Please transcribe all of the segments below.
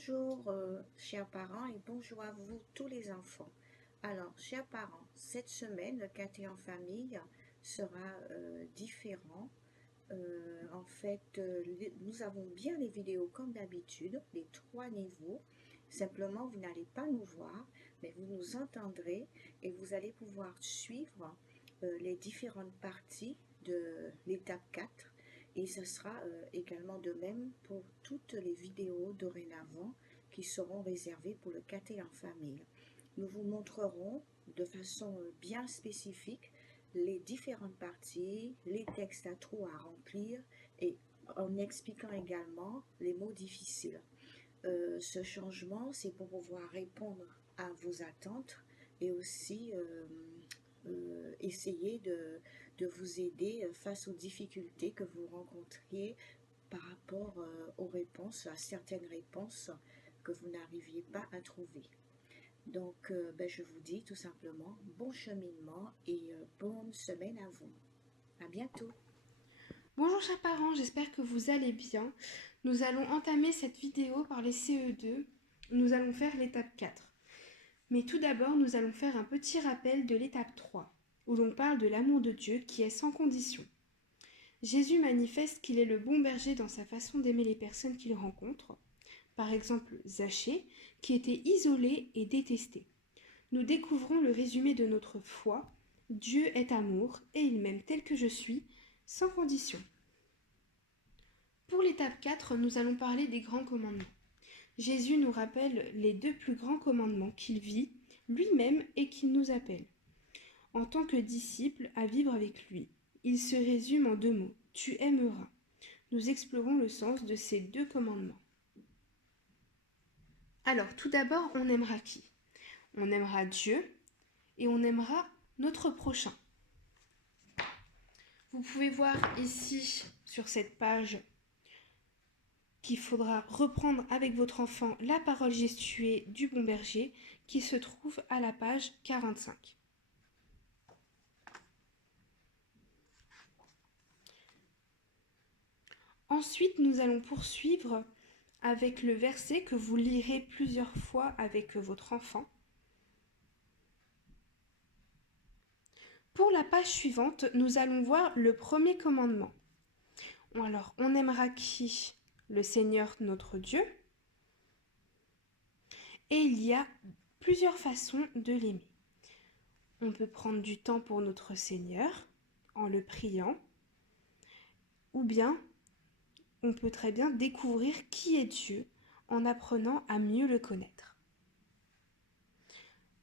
Bonjour, chers parents, et bonjour à vous tous les enfants. Alors, chers parents, cette semaine, le quartier en famille sera différent. Nous avons bien les vidéos comme d'habitude, les 3 niveaux. Simplement, vous n'allez pas nous voir, mais vous nous entendrez et vous allez pouvoir suivre les différentes parties de l'étape 4. Et ce sera également de même pour toutes les vidéos dorénavant qui seront réservées pour le quartier en famille. Nous vous montrerons de façon bien spécifique les différentes parties, les textes à trous à remplir et en expliquant également les mots difficiles. Ce changement, c'est pour pouvoir répondre à vos attentes et aussi essayer de vous aider face aux difficultés que vous rencontriez par rapport aux réponses, à certaines réponses que vous n'arriviez pas à trouver. Donc, je vous dis tout simplement bon cheminement et bonne semaine à vous. À bientôt. Bonjour chers parents, j'espère que vous allez bien. Nous allons entamer cette vidéo par les CE2. Nous allons faire l'étape 4. Mais tout d'abord, nous allons faire un petit rappel de l'étape 3, où l'on parle de l'amour de Dieu qui est sans condition. Jésus manifeste qu'il est le bon berger dans sa façon d'aimer les personnes qu'il rencontre. Par exemple, Zachée, qui était isolé et détesté. Nous découvrons le résumé de notre foi. Dieu est amour et il m'aime tel que je suis, sans condition. Pour l'étape 4, nous allons parler des grands commandements. Jésus nous rappelle les 2 plus grands commandements qu'il vit lui-même et qu'il nous appelle, en tant que disciples, à vivre avec lui. Il se résume en 2 mots, tu aimeras. Nous explorons le sens de ces 2 commandements. Alors, tout d'abord, on aimera qui? On aimera Dieu et on aimera notre prochain. Vous pouvez voir ici, sur cette page, qu'il faudra reprendre avec votre enfant la parole gestuée du bon berger qui se trouve à la page 45. Ensuite, nous allons poursuivre avec le verset que vous lirez plusieurs fois avec votre enfant. Pour la page suivante, nous allons voir le premier commandement. Alors, on aimera qui? Le Seigneur notre Dieu. Et il y a plusieurs façons de l'aimer. On peut prendre du temps pour notre Seigneur en le priant, ou bien on peut très bien découvrir qui est Dieu en apprenant à mieux le connaître.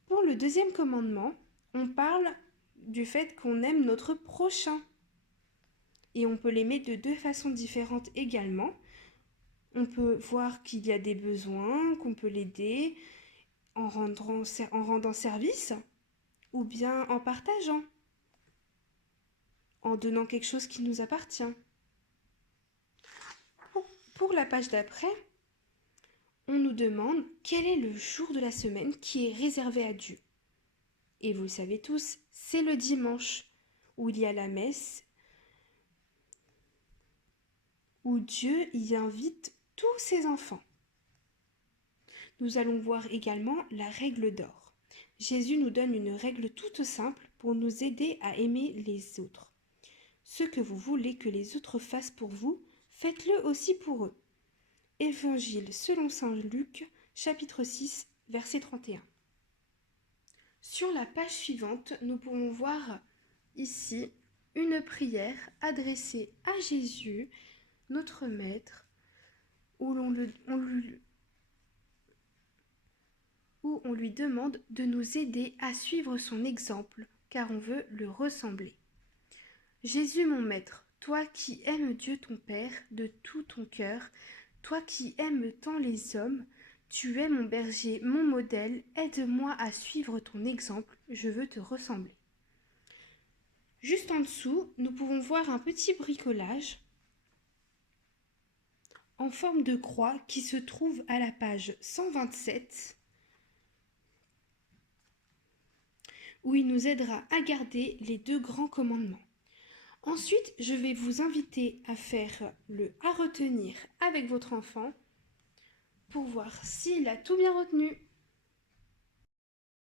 Pour le deuxième commandement, on parle du fait qu'on aime notre prochain. Et on peut l'aimer de 2 façons différentes également. On peut voir qu'il y a des besoins, qu'on peut l'aider en rendant service, ou bien en partageant, en donnant quelque chose qui nous appartient. Pour la page d'après, on nous demande quel est le jour de la semaine qui est réservé à Dieu. Et vous le savez tous, c'est le dimanche, où il y a la messe, où Dieu y invite tous ses enfants. Nous allons voir également la règle d'or. Jésus nous donne une règle toute simple pour nous aider à aimer les autres. Ce que vous voulez que les autres fassent pour vous, faites-le aussi pour eux. Évangile selon saint Luc, chapitre 6, verset 31. Sur la page suivante, nous pouvons voir ici une prière adressée à Jésus, notre Maître, où on lui demande de nous aider à suivre son exemple, car on veut le ressembler. Jésus mon Maître, toi qui aimes Dieu ton Père de tout ton cœur, toi qui aimes tant les hommes, tu es mon berger, mon modèle, aide-moi à suivre ton exemple, je veux te ressembler. Juste en dessous, nous pouvons voir un petit bricolage en forme de croix qui se trouve à la page 127, où il nous aidera à garder les 2 grands commandements. Ensuite, je vais vous inviter à faire le à retenir avec votre enfant pour voir s'il a tout bien retenu.